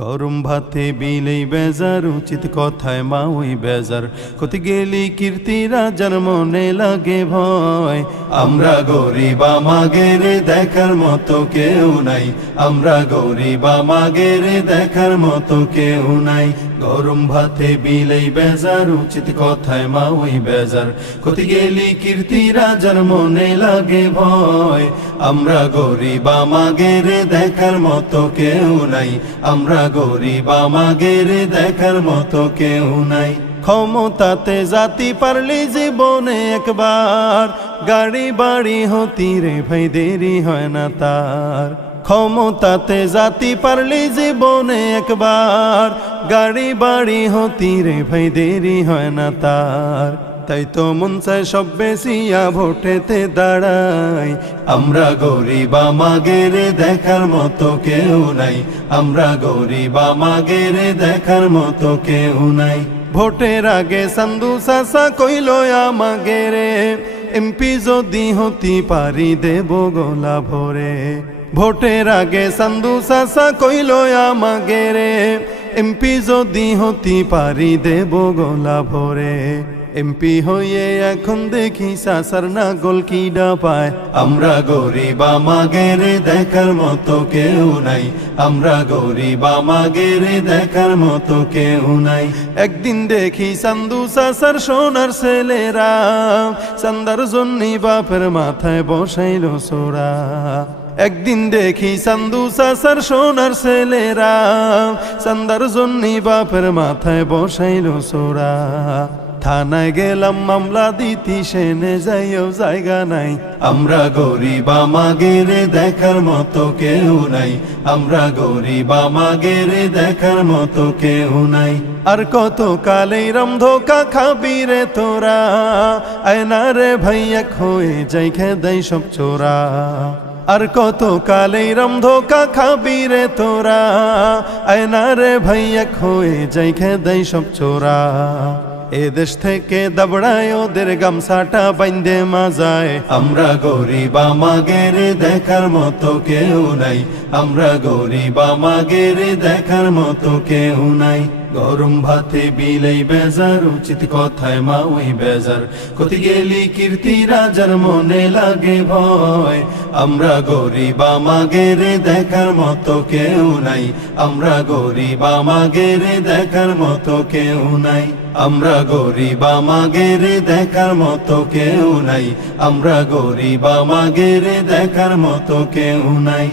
গরম ভাতে বিলেই বেজার, উচিত কথায় মা ওই বেজার। কতি গেলি কীর্তি রাজার মনে লাগে ভয়। আমরা গরিব আমাগের দেখার মতো কেউ নাই, আমরা গরিব আমাগের দেখার মতো কেউ নাই। গরম ভাতে বিলেই বেজার, উচিত কথায় মা ওই বেজার। কতি গেলি কীর্তি রাজার মনে লাগে ভয়। আমরা গরিব আমাগের দেখার মতো কেউ নাই, আমরা গরিব আমাগের দেখার মতো কেউ নাই। ক্ষমতাতে জাতি পারলি জীবনে একবার, গাড়ি বাড়ি হতি রে ভাই দেরি হয় না তার। ক্ষমতাতে জাতি পারলি জীবনে একবার, গাড়ি বাড়ি হতি রে ভাই দেরি হয় না তার। তাই তো মন চায় সব বেশিয়া ভোটেতে দাঁড়াই। আমরা গরিব আমাগের দেখার মতো কেউ নাই, আমরা গরিব আমাগের দেখার মতো কেউ নাই। ভোটের আগে সান্দু চাচা কইল আমাগেরে, এমপি যদি হতি পারি দেব গলা ভরে। ভোটের আগে সান্দু চাচা কইল আমাগেরে, এমপি যদি হতি পারি দেব গলা ভরে। এমপি হয়ে এখন দেখি চাচার নাগল কিডা পায়। আমরা গরিব আমাগের দেখার মতো কেউ নাই, আমরা গরিব আমাগের দেখার মতো কেউ নাই। একদিন দেখি চান্দু চাচার সোনার ছেলেরা, চান্দার জন্যই বাপের মাথায় বসাইল সোরা। একদিন দেখি চান্দু চাচার সোনার ছেলেরা, চান্দার জন্যই বাপের মাথায় বসাইল সোরা। থানায় গেলাম মামলা দিতি, সেনে যাইও জায়গা নাই। আমরা গরিব আমাগের দেখার মতো কেউ নাই, আমরা গরিব আমাগের দেখার মতো কেউ নাই। আর কত কালেই রাম ধোকা খাবি রে তোরা, আয়না রে ভাইয়া হয়ে যাই খেদাই সব চোরা। আর কত কালেই রাম ধোকা খাবি রে তোরা, আয়না রে ভাইয়া হয়ে যাই খেদাই সব চোরা। এ দেশ থেকে দাবড়ায় ওদের গামছাটা বাইন্দে মাজায়। আমরা গরিব আমাগের দেখার মতো কেউ নাই, আমরা গরিব আমাগের দেখার মতো কেউ নাই। গরম ভাতে বিলেই বেজার, উচিত কথায় মা ওই বেজার। কতি গেলি কীর্তি রাজার মনে লাগে ভয়। আমরা গরিব আমাগের দেখার মতো কেউ নাই, আমরা গরিব আমাগের দেখার মতো কেউ নাই। আমরা গরিব আমাগের দেখার মতো কেউ নাই, আমরা গরিব আমাগের দেখার মতো কেউ নাই।